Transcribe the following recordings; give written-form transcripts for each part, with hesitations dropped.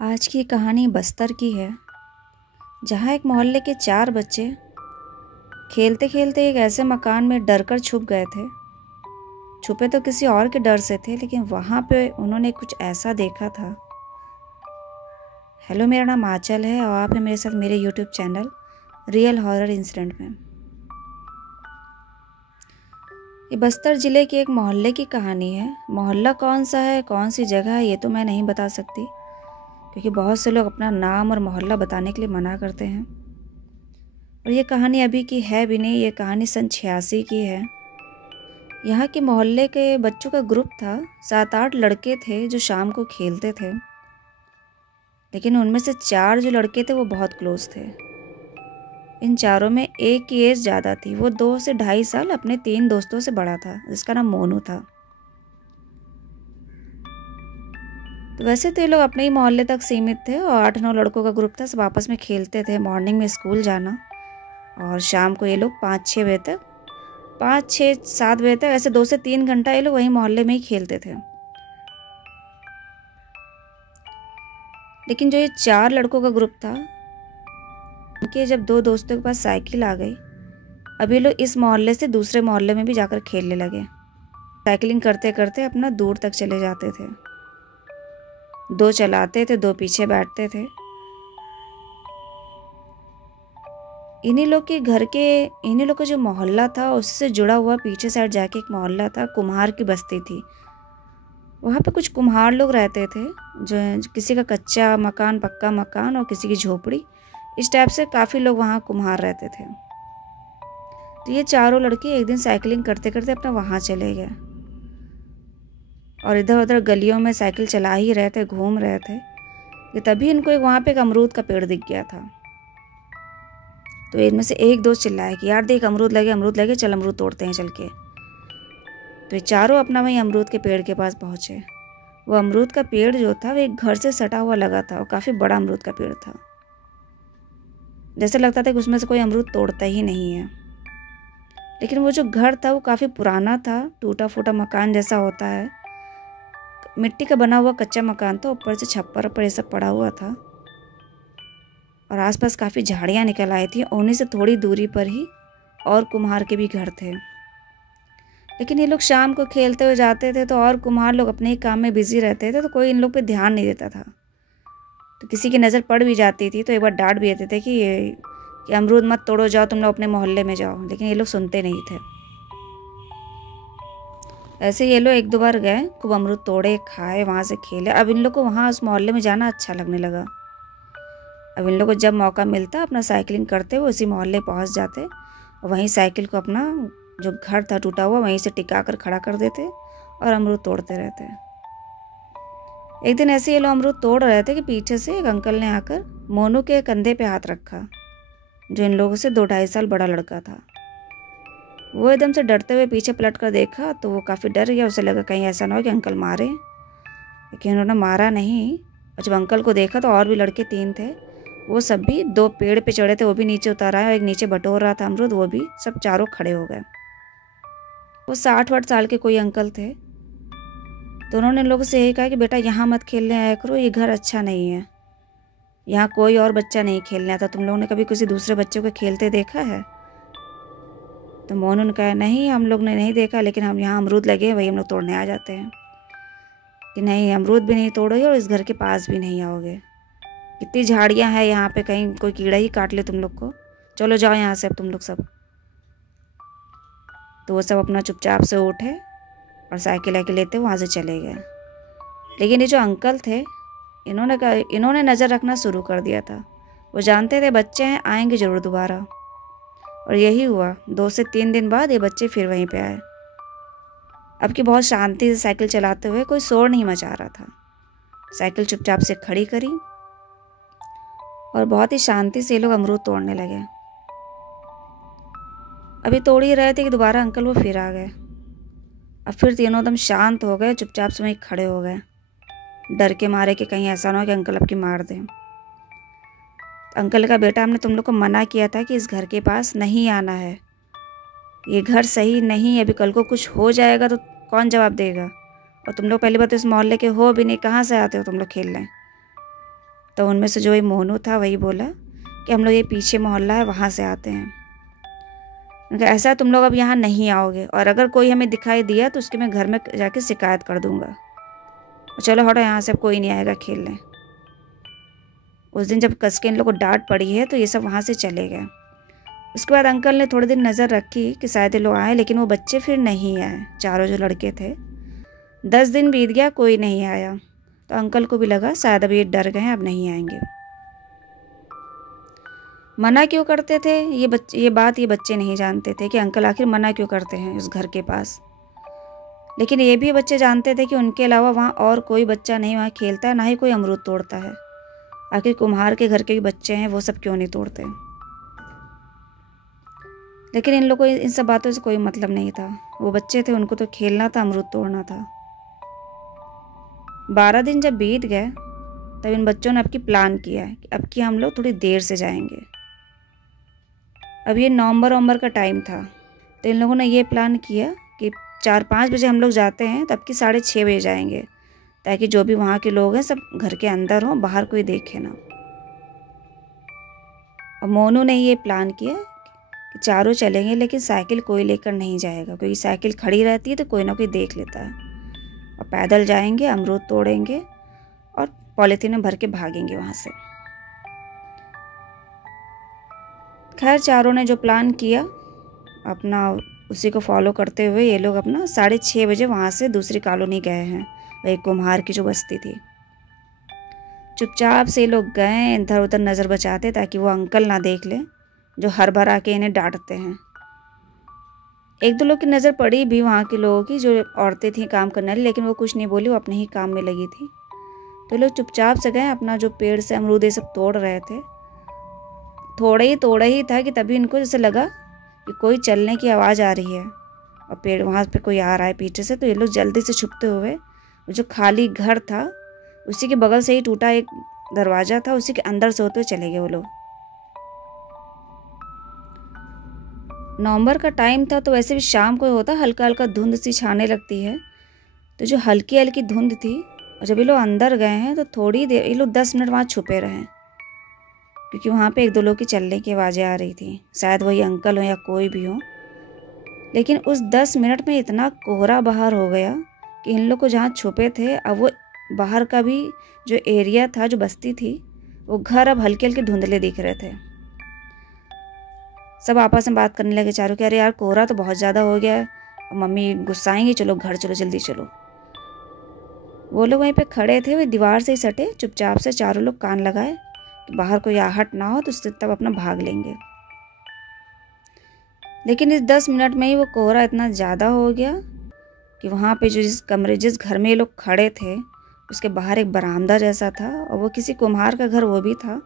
आज की कहानी बस्तर की है, जहाँ एक मोहल्ले के 4 बच्चे खेलते खेलते एक ऐसे मकान में डरकर छुप गए थे। छुपे तो किसी और के डर से थे, लेकिन वहाँ पे उन्होंने कुछ ऐसा देखा था। हेलो, मेरा नाम आंचल है और आप हैं मेरे साथ मेरे YouTube channel real horror incident में। ये बस्तर ज़िले के एक मोहल्ले की कहानी है। मोहल्ला कौन सा है, कौन सी जगह है, ये तो मैं नहीं बता सकती, क्योंकि बहुत से लोग अपना नाम और मोहल्ला बताने के लिए मना करते हैं। और ये कहानी अभी की है भी नहीं, ये कहानी सन 86 की है। यहाँ के मोहल्ले के बच्चों का ग्रुप था। 7-8 लड़के थे जो शाम को खेलते थे, लेकिन उनमें से 4 जो लड़के थे वो बहुत क्लोज थे। इन चारों में एक की एज ज़्यादा थी। वो 2 से 2.5 साल अपने 3 दोस्तों से बड़ा था, जिसका नाम मोनू था। तो वैसे तो ये लोग अपने ही मोहल्ले तक सीमित थे और 8-9 लड़कों का ग्रुप था। सब आपस में खेलते थे, मॉर्निंग में स्कूल जाना, और शाम को ये लोग 5-6 बजे तक 5-6-7 बजे तक ऐसे 2 से 3 घंटा ये लोग वहीं मोहल्ले में ही खेलते थे। लेकिन जो ये 4 लड़कों का ग्रुप था, उनके जब 2 दोस्तों के पास साइकिल आ गई, अब ये लोग इस मोहल्ले से दूसरे मोहल्ले में भी जाकर खेलने लगे। साइकिलिंग करते करते अपना दूर तक चले जाते थे। 2 चलाते थे, 2 पीछे बैठते थे। इन्हीं लोग का जो मोहल्ला था, उससे जुड़ा हुआ पीछे साइड जाके एक मोहल्ला था, कुम्हार की बस्ती थी। वहाँ पे कुछ कुम्हार लोग रहते थे, जो किसी का कच्चा मकान, पक्का मकान, और किसी की झोपड़ी, इस टाइप से काफ़ी लोग वहाँ कुम्हार रहते थे। तो ये चारों लड़के एक दिन साइकिलिंग करते करते अपना वहाँ चले गए, और इधर उधर गलियों में साइकिल चला ही रहे थे, घूम रहे थे कि तभी इनको वहाँ पे एक अमरूद का पेड़ दिख गया था। तो इनमें से एक दोस्त चिल्लाया कि यार देख, अमरूद लगे, चल अमरूद तोड़ते हैं चल के। तो ये चारों अपना वहीं अमरूद के पेड़ के पास पहुँचे। वो अमरूद का पेड़ जो था वो एक घर से सटा हुआ लगा था, और काफ़ी बड़ा अमरूद का पेड़ था। जैसे लगता था कि उसमें से कोई अमरूद तोड़ता ही नहीं है। लेकिन वो जो घर था वो काफ़ी पुराना था, टूटा फूटा मकान जैसा होता है, मिट्टी का बना हुआ कच्चा मकान था। ऊपर से छप्पर पर ये सब पड़ा हुआ था, और आसपास काफ़ी झाड़ियाँ निकल आई थी। उन्हीं से थोड़ी दूरी पर ही और कुम्हार के भी घर थे। लेकिन ये लोग शाम को खेलते हुए जाते थे, तो और कुम्हार लोग अपने ही काम में बिजी रहते थे, तो कोई इन लोग पे ध्यान नहीं देता था। तो किसी की नज़र पड़ भी जाती थी तो एक बार डांट भी देते थे कि अमरूद मत तोड़ो, जाओ तुम लोग अपने मोहल्ले में जाओ। लेकिन ये लोग सुनते नहीं थे। ऐसे ये लोग 1-2 बार गए, खूब अमरूद तोड़े, खाए, वहाँ से खेले। अब इन लोग को वहाँ उस मोहल्ले में जाना अच्छा लगने लगा। अब इन लोग को जब मौका मिलता, अपना साइकिलिंग करते हुए उसी मोहल्ले पहुँच जाते, और वहीं साइकिल को अपना जो घर था टूटा हुआ वहीं से टिका कर खड़ा कर देते और अमरूद तोड़ते रहते। एक दिन ऐसे ये लोग अमरूद तोड़ रहे थे कि पीछे से एक अंकल ने आकर मोनू के कंधे पे हाथ रखा, जो इन लोगों से 2-2.5 साल बड़ा लड़का था। वो एकदम से डरते हुए पीछे पलट कर देखा, तो वो काफ़ी डर गया। उसे लगा कहीं ऐसा ना हो कि अंकल मारे, लेकिन उन्होंने मारा नहीं। और जब अंकल को देखा तो और भी लड़के 3 थे, वो सब भी 2 पेड़ पे चढ़े थे, वो भी नीचे उतर आए, और एक नीचे बटोर रहा था अमरूद, वो भी सब चारों खड़े हो गए। वो 60-60 साल के कोई अंकल थे। तो उन्होंने लोगों से यही कहा कि बेटा यहाँ मत खेलने आया करो, ये घर अच्छा नहीं है, यहाँ कोई और बच्चा नहीं खेलने आता। तुम लोगों ने कभी किसी दूसरे बच्चे को खेलते देखा है? तो मोनू ने कहा नहीं, हम लोग ने नहीं देखा, लेकिन हम यहाँ अमरूद लगे हैं, वही हम लोग तोड़ने आ जाते हैं। कि नहीं, अमरूद भी नहीं तोड़ोगे और इस घर के पास भी नहीं आओगे, कितनी झाड़ियाँ हैं यहाँ पे, कहीं कोई कीड़ा ही काट ले तुम लोग को, चलो जाओ यहाँ से अब तुम लोग सब। तो वो सब अपना चुपचाप से उठे और साइकिल आके लेते वहाँ से चले गए। लेकिन ये जो अंकल थे, इन्होंने नज़र रखना शुरू कर दिया था। वो जानते थे बच्चे हैं, आएंगे ज़रूर दोबारा। और यही हुआ। 2 से 3 दिन बाद ये बच्चे फिर वहीं पे आए। अब की बहुत शांति से साइकिल चलाते हुए, कोई शोर नहीं मचा रहा था। साइकिल चुपचाप से खड़ी करी और बहुत ही शांति से ये लोग अमरूद तोड़ने लगे। अभी तोड़ ही रहे थे कि दोबारा अंकल वो फिर आ गए। अब फिर तीनों एकदम शांत हो गए, चुपचाप से वहीं खड़े हो गए, डर के मारे कि कहीं ऐसा ना हो कि अंकल अब की मार दें। अंकल का बेटा, हमने तुम लोग को मना किया था कि इस घर के पास नहीं आना है, ये घर सही नहीं है, अभी कल को कुछ हो जाएगा तो कौन जवाब देगा? और तुम लोग पहली बात तो इस मोहल्ले के हो भी नहीं, कहाँ से आते हो तुम लोग खेलने? तो उनमें से जो ये मोनू था वही बोला कि हम लोग ये पीछे मोहल्ला है वहाँ से आते हैं। उनका ऐसा तुम लोग अब यहाँ नहीं आओगे, और अगर कोई हमें दिखाई दिया तो उसके मैं घर में जाके शिकायत कर दूँगा। चलो हटो यहाँ से, कोई नहीं आएगा खेलने। उस दिन जब कस के इन लोग को डांट पड़ी है तो ये सब वहाँ से चले गए। उसके बाद अंकल ने थोड़े दिन नज़र रखी कि शायद ये लोग आए, लेकिन वो बच्चे फिर नहीं आए, चारों जो लड़के थे। 10 दिन बीत गया, कोई नहीं आया। तो अंकल को भी लगा शायद अभी ये डर गए हैं, अब नहीं आएंगे। मना क्यों करते थे ये बात ये बच्चे नहीं जानते थे कि अंकल आखिर मना क्यों करते हैं उस घर के पास। लेकिन ये भी बच्चे जानते थे कि उनके अलावा वहाँ और कोई बच्चा नहीं वहाँ खेलता है, ना ही कोई अमरूद तोड़ता है। आखिर कुम्हार के घर के भी बच्चे हैं, वो सब क्यों नहीं तोड़ते। लेकिन इन लोगों को इन सब बातों से कोई मतलब नहीं था। वो बच्चे थे, उनको तो खेलना था, अमरूद तोड़ना था। 12 दिन जब बीत गए तब इन बच्चों ने अब की प्लान किया है कि अब की हम लोग थोड़ी देर से जाएंगे। अब ये नवंबर का टाइम था, तो इन लोगों ने ये प्लान किया कि 4-5 बजे हम लोग जाते हैं, तब की 6:30 बजे जाएंगे, ताकि जो भी वहाँ के लोग हैं सब घर के अंदर हों, बाहर कोई देखे ना। और मोनू ने ये प्लान किया कि चारों चलेंगे, लेकिन साइकिल कोई लेकर नहीं जाएगा, क्योंकि साइकिल खड़ी रहती है तो कोई ना कोई देख लेता है। और पैदल जाएंगे, अमरूद तोड़ेंगे और पॉलीथीन में भर के भागेंगे वहाँ से। खैर चारों ने जो प्लान किया अपना उसी को फॉलो करते हुए ये लोग अपना 6:30 बजे वहाँ से दूसरी कॉलोनी गए हैं, वही कुम्हार की जो बस्ती थी। चुपचाप से लोग गए, इधर उधर नज़र बचाते ताकि वो अंकल ना देख ले जो हर बार आके इन्हें डांटते हैं। 1-2 लोग की नज़र पड़ी भी वहाँ के लोगों की, जो औरतें थी काम करने वाली, लेकिन वो कुछ नहीं बोली, वो अपने ही काम में लगी थी। तो लोग चुपचाप से गए, अपना जो पेड़ से अमरूद ये सब तोड़ रहे थे। थोड़ा ही था कि तभी इनको जैसे लगा कि कोई चलने की आवाज़ आ रही है और पेड़ वहाँ पे कोई आ रहा है पीछे से। तो ये लोग जल्दी से छुपते हुए जो खाली घर था उसी के बगल से ही टूटा एक दरवाज़ा था, उसी के अंदर से होते हुए चले गए वो लोग। नवंबर का टाइम था, तो वैसे भी शाम को होता हल्का हल्का धुंध सी छाने लगती है। तो जो हल्की हल्की धुंध थी, और जब ये लोग अंदर गए हैं तो थोड़ी देर ये लोग 10 मिनट वहाँ छुपे रहे, क्योंकि वहाँ पे 1-2 लोग की चलने की आवाज़ें आ रही थी, शायद वही अंकल हो या कोई भी हो। लेकिन उस 10 मिनट में इतना कोहरा बाहर हो गया कि इन लोग को जहाँ छुपे थे, अब वो बाहर का भी जो एरिया था, जो बस्ती थी, वो घर अब हल्के हल्के धुंधले दिख रहे थे। सब आपस में बात करने लगे चारों कि अरे यार कोहरा तो बहुत ज़्यादा हो गया है, मम्मी गुस्साएंगी, चलो घर चलो, जल्दी चलो। वो लोग वहीं पे खड़े थे, वे दीवार से ही सटे, चुपचाप से चारों लोग कान लगाए कि बाहर कोई आहट ना हो, तो उससे तब अपना भाग लेंगे। लेकिन इस 10 मिनट में ही वो कोहरा इतना ज़्यादा हो गया कि वहाँ पे जो जिस घर में ये लोग खड़े थे उसके बाहर एक बरामदा जैसा था, और वो किसी कुम्हार का घर वो भी था,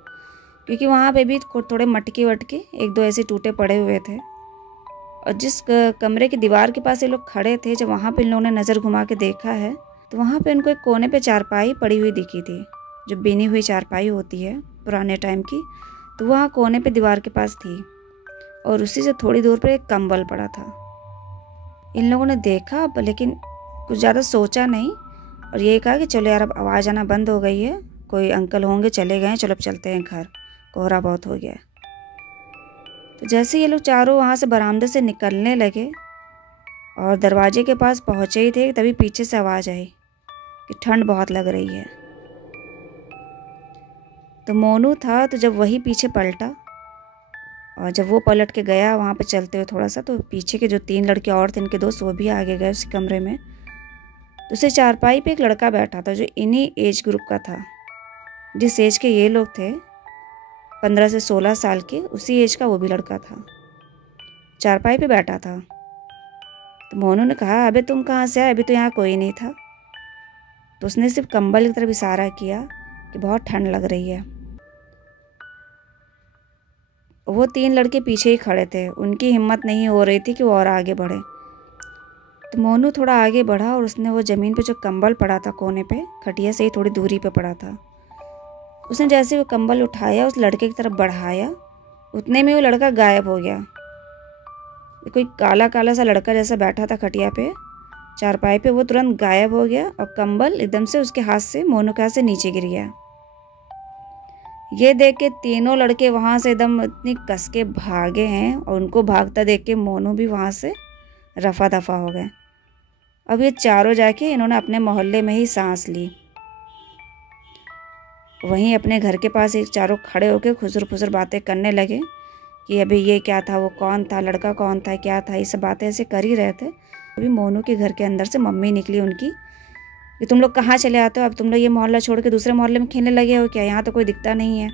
क्योंकि वहाँ पे भी थोड़े मटके वटके 1-2 ऐसे टूटे पड़े हुए थे। और जिस कमरे की दीवार के पास ये लोग खड़े थे, जब वहाँ पे इन लोगों ने नज़र घुमा के देखा है तो वहाँ पे उनको एक कोने पे चारपाई पड़ी हुई दिखी थी, जो बिनी हुई चारपाई होती है पुराने टाइम की। तो वहाँ कोने पे दीवार के पास थी, और उसी से थोड़ी दूर पर एक कंबल पड़ा था। इन लोगों ने देखा, लेकिन कुछ ज़्यादा सोचा नहीं, और ये कहा कि चलो यार अब आवाज़ आना बंद हो गई है, कोई अंकल होंगे चले गए, चलो अब चलते हैं घर, कोहरा बहुत हो गया है। तो जैसे ये लोग चारों वहाँ से बरामदे से निकलने लगे और दरवाजे के पास पहुँचे ही थे, तभी पीछे से आवाज़ आई कि ठंड बहुत लग रही है। तो मोनू था, तो जब वही पीछे पलटा, और जब वो पलट के गया वहाँ पे चलते हुए थोड़ा सा, तो पीछे के जो 3 लड़के और थे इनके दोस्त, वो भी आगे गए उसी कमरे में। तो उसे चारपाई पे एक लड़का बैठा था जो इन्हीं एज ग्रुप का था, जिस एज के ये लोग थे 15 से 16 साल के, उसी एज का वो भी लड़का था, चारपाई पे बैठा था। तो मोनू ने कहा अबे तुम कहाँ से आए, अभी तो यहाँ कोई नहीं था। तो उसने सिर्फ कंबल की तरफ इशारा किया कि बहुत ठंड लग रही है। वो 3 लड़के पीछे ही खड़े थे, उनकी हिम्मत नहीं हो रही थी कि वो और आगे बढ़े। तो मोनू थोड़ा आगे बढ़ा और उसने वो ज़मीन पे जो कंबल पड़ा था कोने पे, खटिया से ही थोड़ी दूरी पे पड़ा था, उसने जैसे वो कंबल उठाया उस लड़के की तरफ बढ़ाया, उतने में वो लड़का गायब हो गया। कोई काला काला सा लड़का जैसा बैठा था खटिया पे चारपाई पे, वो तुरंत गायब हो गया और कंबल एकदम से उसके हाथ से, मोनू के हाथ से नीचे गिर गया। ये देख के तीनों लड़के वहाँ से एकदम इतनी कस के भागे हैं और उनको भागता देख के मोनू भी वहाँ से रफा दफा हो गए। अब ये चारों जाके इन्होंने अपने मोहल्ले में ही सांस ली। वहीं अपने घर के पास एक चारों खड़े होकर खुसर फुसर बातें करने लगे कि अभी ये क्या था, वो कौन था, लड़का कौन था, क्या था, ये सब बातें ऐसे कर ही रहे थे। अभी मोनू के घर के अंदर से मम्मी निकली उनकी कि तुम लोग कहाँ चले आते हो, अब तुम लोग ये मोहल्ला छोड़ के दूसरे मोहल्ले में खेलने लगे हो क्या, यहाँ तो कोई दिखता नहीं है,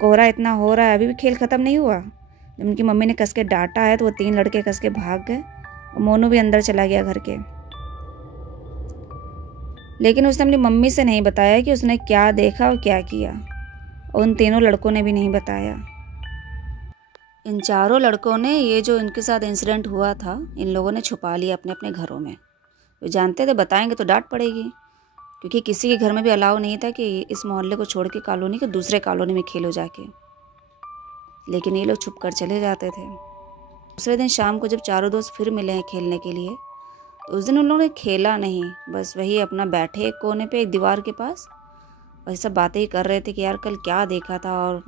कोहरा इतना हो रहा है, अभी भी खेल ख़त्म नहीं हुआ। जब उनकी मम्मी ने कस के डांटा है तो वो तीन लड़के कस के भाग गए और मोनू भी अंदर चला गया घर के। लेकिन उसने अपनी मम्मी से नहीं बताया कि उसने क्या देखा और क्या किया, और उन तीनों लड़कों ने भी नहीं बताया। इन चारों लड़कों ने ये जो इनके साथ इंसिडेंट हुआ था, इन लोगों ने छुपा लिया अपने अपने घरों में। वो जानते थे बताएंगे तो डांट पड़ेगी, क्योंकि किसी के घर में भी अलाउ नहीं था कि इस मोहल्ले को छोड़ के कॉलोनी के दूसरे कॉलोनी में खेलो जाके। लेकिन ये लोग छुप कर चले जाते थे। दूसरे दिन शाम को जब चारों दोस्त फिर मिले हैं खेलने के लिए, तो उस दिन उन लोगों ने खेला नहीं, बस वही अपना बैठे एक कोने पे एक दीवार के पास वही सब बातें ही कर रहे थे कि यार कल क्या देखा था और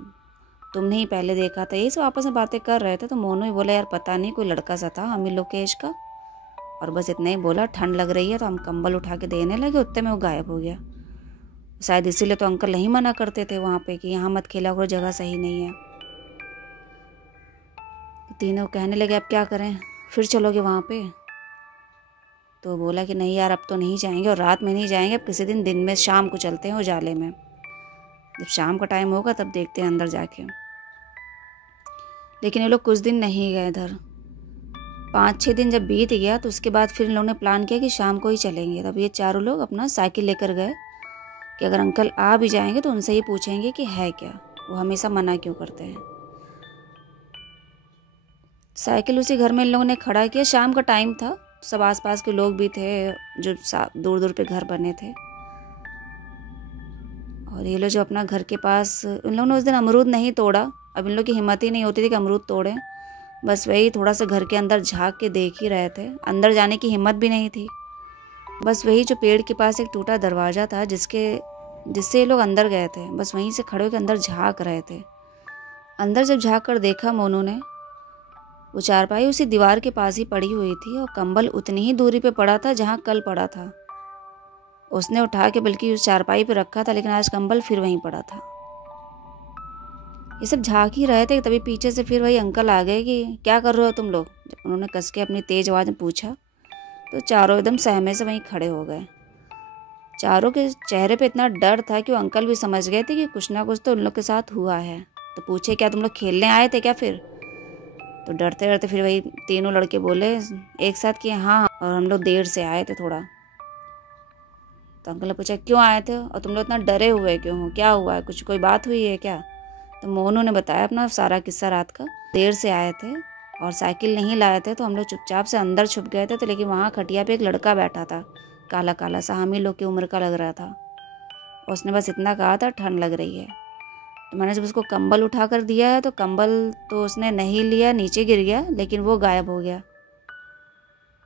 तुमने ही पहले देखा था, यही सब आपस में बातें कर रहे थे। तो मोनू ही बोला यार पता नहीं कोई लड़का सा था हम ही लोग के एज का, और बस इतना ही बोला ठंड लग रही है तो हम कंबल उठा के देने लगे, उतने में वो गायब हो गया। शायद इसीलिए तो अंकल नहीं मना करते थे वहाँ पे कि यहाँ मत खेला करो, जगह सही नहीं है। तो तीनों कहने लगे अब क्या करें, फिर चलोगे वहाँ पे? तो बोला कि नहीं यार अब तो नहीं जाएंगे, और रात में नहीं जाएंगे, अब किसी दिन में शाम को चलते हैं उजाले में, जब शाम का टाइम होगा तब देखते हैं अंदर जाके। लेकिन ये लोग कुछ दिन नहीं गए इधर। 5-6 दिन जब बीत गया तो उसके बाद फिर इन लोगों ने प्लान किया कि शाम को ही चलेंगे। तब ये चारों लोग अपना साइकिल लेकर गए कि अगर अंकल आ भी जाएंगे तो उनसे ये पूछेंगे कि है क्या, वो हमेशा मना क्यों करते हैं। साइकिल उसी घर में इन लोगों ने खड़ा किया। शाम का टाइम था, सब आसपास के लोग भी थे जो दूर दूर पे घर बने थे। और ये लोग जो अपना घर के पास, इन लोगों ने उस दिन अमरूद नहीं तोड़ा। अब इन लोग की हिम्मत ही नहीं होती थी कि अमरूद तोड़ें, बस वही थोड़ा सा घर के अंदर झांक के देख ही रहे थे, अंदर जाने की हिम्मत भी नहीं थी। बस वही जो पेड़ के पास एक टूटा दरवाज़ा था जिससे ये लोग अंदर गए थे, बस वहीं से खड़े होकर अंदर झांक रहे थे। अंदर जब झांक कर देखा मोनू ने, वो चारपाई उसी दीवार के पास ही पड़ी हुई थी और कंबल उतनी ही दूरी पे पड़ा था जहाँ कल पड़ा था। उसने उठा के बल्कि उस चारपाई पे रखा था, लेकिन आज कंबल फिर वहीं पड़ा था। ये सब झांक ही रहे थे, तभी पीछे से फिर वही अंकल आ गए कि क्या कर रहे हो तुम लोग। जब उन्होंने कस के अपनी तेज आवाज़ में पूछा तो चारों एकदम सहमे से वहीं खड़े हो गए। चारों के चेहरे पे इतना डर था कि वो अंकल भी समझ गए थे कि कुछ ना कुछ तो उन लोग के साथ हुआ है। तो पूछे क्या तुम लोग खेलने आए थे क्या फिर? तो डरते डरते फिर वही तीनों लड़के बोले एक साथ कि हाँ, और हम लोग देर से आए थे थोड़ा। तो अंकल ने पूछा क्यों आए थे और तुम लोग इतना डरे हुए क्यों हो, क्या हुआ है, कुछ कोई बात हुई है क्या? तो मोनू ने बताया अपना सारा किस्सा रात का। देर से आए थे और साइकिल नहीं लाए थे, तो हम लोग चुपचाप से अंदर छुप गए थे। तो लेकिन वहाँ खटिया पे एक लड़का बैठा था, काला काला सा, हम ही लोग की उम्र का लग रहा था। उसने बस इतना कहा था ठंड लग रही है। तो मैंने जब उसको कंबल उठा कर दिया है तो कंबल तो उसने नहीं लिया, नीचे गिर गया, लेकिन वो गायब हो गया।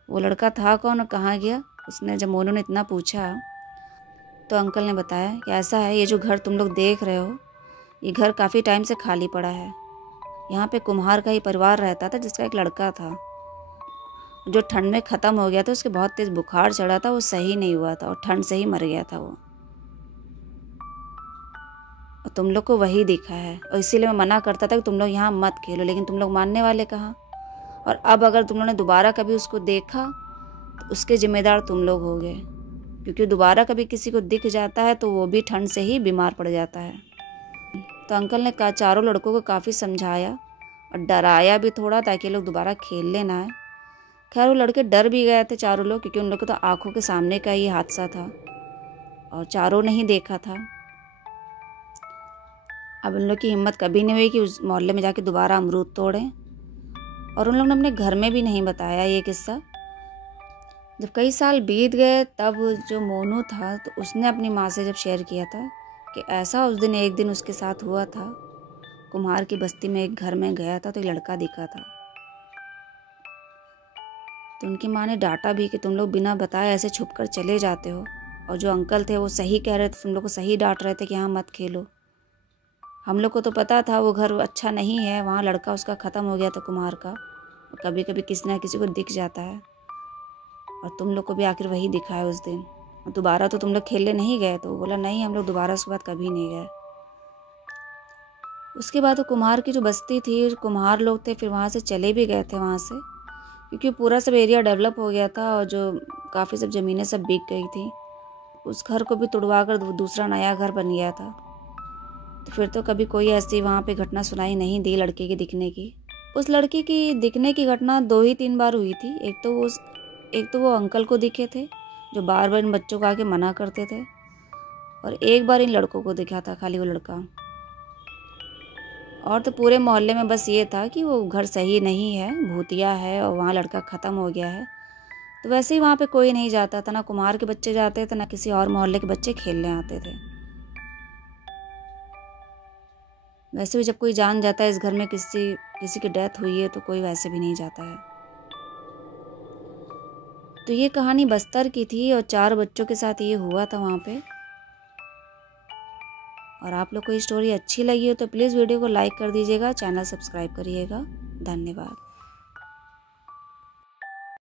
वो लड़का था कौन और कहाँ गया? उसने जब मोनू ने इतना पूछा तो अंकल ने बताया कि ऐसा है, ये जो घर तुम लोग देख रहे हो, ये घर काफ़ी टाइम से खाली पड़ा है। यहाँ पे कुम्हार का ही परिवार रहता था जिसका एक लड़का था जो ठंड में ख़त्म हो गया था। उसके बहुत तेज़ बुखार चढ़ा था, वो सही नहीं हुआ था और ठंड से ही मर गया था वो। और तुम लोग को वही दिखा है, और इसीलिए मैं मना करता था कि तुम लोग यहाँ मत खेलो, लेकिन तुम लोग मानने वाले कहाँ। और अब अगर तुम लोगों ने दोबारा कभी उसको देखा तो उसके जिम्मेदार तुम लोग हो गए, क्योंकि दोबारा कभी किसी को दिख जाता है तो वो भी ठंड से ही बीमार पड़ जाता है। तो अंकल ने चारों लड़कों को काफ़ी समझाया और डराया भी थोड़ा, ताकि लोग दोबारा खेलने ना आए। खैर वो लड़के डर भी गए थे चारों लोग, क्योंकि उन लोग को तो आंखों के सामने का ही हादसा था और चारों ने ही देखा था। अब उन लोग की हिम्मत कभी नहीं हुई कि उस मोहल्ले में जाके दोबारा अमरूद तोड़ें, और उन लोग ने अपने घर में भी नहीं बताया ये किस्सा। जब कई साल बीत गए तब जो मोनू था तो उसने अपनी माँ से जब शेयर किया था कि ऐसा उस दिन एक दिन उसके साथ हुआ था। कुम्हार की बस्ती में एक घर में गया था तो एक लड़का दिखा था। तो उनकी माँ ने डांटा भी कि तुम लोग बिना बताए ऐसे छुप कर चले जाते हो, और जो अंकल थे वो सही कह रहे थे, तुम लोग को सही डांट रहे थे कि हाँ मत खेलो। हम लोग को तो पता था वो घर अच्छा नहीं है, वहाँ लड़का उसका ख़त्म हो गया था कुम्हार का, और कभी कभी किसी ना किसी को दिख जाता है, और तुम लोग को भी आखिर वही दिखा है उस दिन। दोबारा तो तुम लोग खेलने नहीं गए? तो वो बोला नहीं, हम लोग दोबारा उसके बाद कभी नहीं गए। उसके बाद वो कुम्हार की जो बस्ती थी, कुम्हार लोग थे, फिर वहाँ से चले भी गए थे वहाँ से, क्योंकि पूरा सब एरिया डेवलप हो गया था और जो काफ़ी सब ज़मीनें सब बिक गई थी। उस घर को भी तुड़वा कर दूसरा नया घर बन गया था। तो फिर तो कभी कोई ऐसी वहाँ पे घटना सुनाई नहीं दी लड़के के दिखने की। उस लड़की की दिखने की घटना 2 ही 3 बार हुई थी। एक तो वो अंकल को दिखे थे जो बार बार इन बच्चों को आके मना करते थे, और एक बार इन लड़कों को दिखा था, खाली वो लड़का। और तो पूरे मोहल्ले में बस ये था कि वो घर सही नहीं है, भूतिया है, और वहाँ लड़का ख़त्म हो गया है। तो वैसे ही वहाँ पे कोई नहीं जाता था, ना कुम्हार के बच्चे जाते थे, ना किसी और मोहल्ले के बच्चे खेलने आते थे। वैसे भी जब कोई जान जाता है इस घर में किसी की डेथ हुई है, तो कोई वैसे भी नहीं जाता है। तो ये कहानी बस्तर की थी और 4 बच्चों के साथ ये हुआ था वहाँ पे। और आप लोग को ये स्टोरी अच्छी लगी हो तो प्लीज़ वीडियो को लाइक कर दीजिएगा, चैनल सब्सक्राइब करिएगा। धन्यवाद।